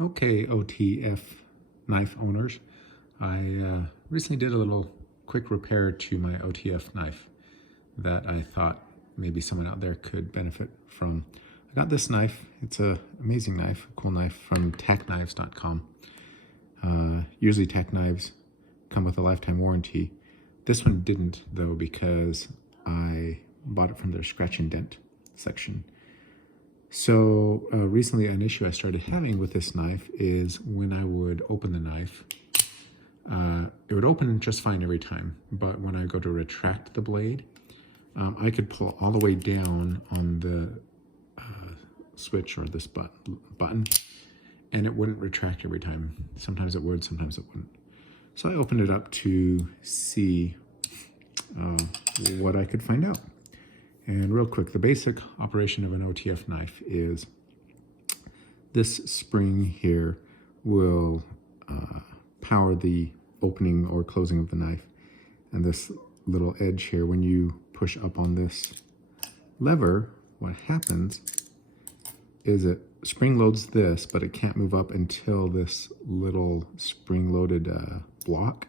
Okay, OTF knife owners, I recently did a little quick repair to my OTF knife that I thought maybe someone out there could benefit from. I got this knife. It's an amazing knife, a cool knife from tackknives.com. Usually tack knives come with a lifetime warranty. This one didn't though, because I bought it from their scratch and dent section. So recently an issue I started having with this knife is when I would open the knife, it would open just fine every time, but when I go to retract the blade, I could pull all the way down on the switch or this button, and it wouldn't retract every time. Sometimes it would, sometimes it wouldn't. So I opened it up to see what I could find out. And real quick, the basic operation of an OTF knife is this spring here will power the opening or closing of the knife. And this little edge here, when you push up on this lever, what happens is it spring loads this, but it can't move up until this little spring-loaded block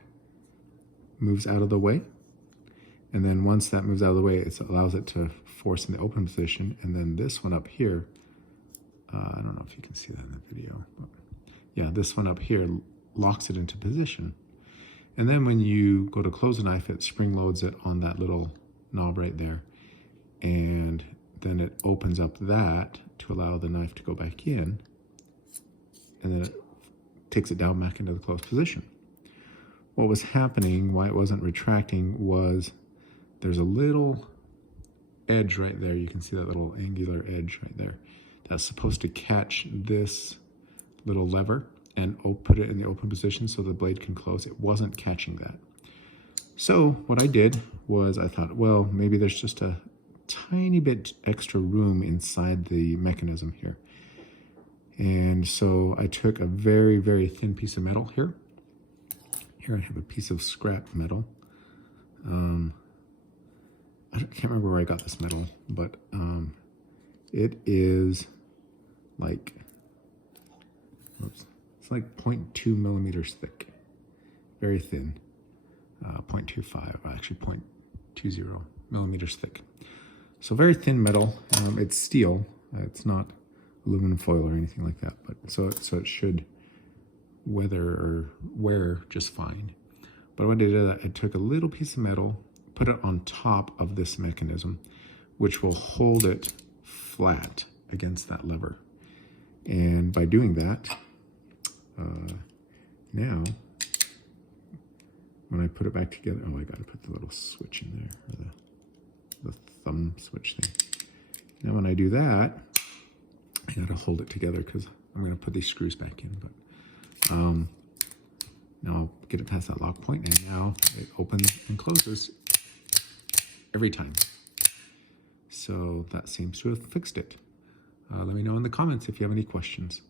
moves out of the way. And then once that moves out of the way, it allows it to force in the open position. And then this one up here, I don't know if you can see that in the video, but yeah, this one up here locks it into position. And then when you go to close the knife, it spring loads it on that little knob right there. And then it opens up that to allow the knife to go back in. And then it takes it down back into the closed position. What was happening, why it wasn't retracting, was there's a little edge right there. You can see that little angular edge right there. That's supposed to catch this little lever and put it in the open position so the blade can close. It wasn't catching that. So what I did was I thought, well, maybe there's just a tiny bit extra room inside the mechanism here. And so I took a very, very thin piece of metal here. Here I have a piece of scrap metal. I can't remember where I got this metal, but it is like, it's like 0.2 millimeters thick, very thin, 0.25, actually 0.20 millimeters thick. So very thin metal. It's steel. It's not aluminum foil or anything like that, but so it should weather or wear just fine. But what I did, I took a little piece of metal, put it on top of this mechanism, which will hold it flat against that lever. And by doing that, now, when I put it back together, oh, I gotta put the little switch in there, or the thumb switch thing. Now when I do that, I gotta hold it together because I'm gonna put these screws back in, but now I'll get it past that lock point, and now it opens and closes every time. So that seems to have fixed it. Let me know in the comments if you have any questions.